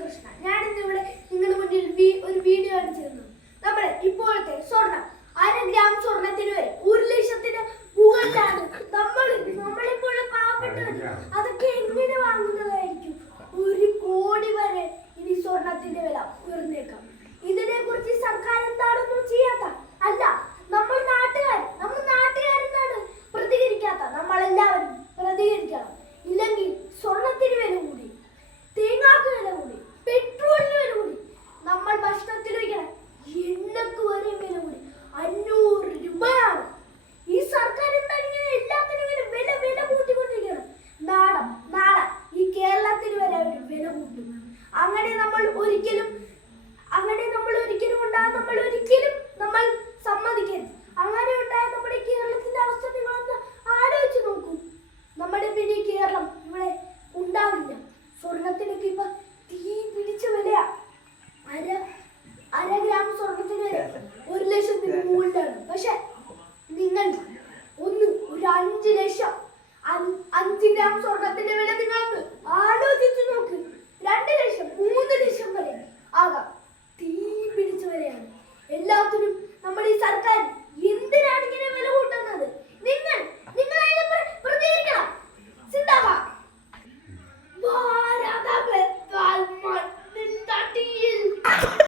കൃഷ്ണ. ഞാനിന്നിവിടെ നിങ്ങളുടെ മുന്നിൽ ഒരു വീഡിയോ കാണിച്ചിരുന്നു. നമ്മുടെ ഇപ്പോഴത്തെ സ്വർണം 1 ഗ്രാം സ്വർണത്തിന് വരെ 1 ലക്ഷത്തിന് മുകളിലാണ്. നമ്മളിപ്പോൾ പാവപ്പെട്ടവർ അതൊക്കെ എങ്ങനെ വാങ്ങുന്നത്?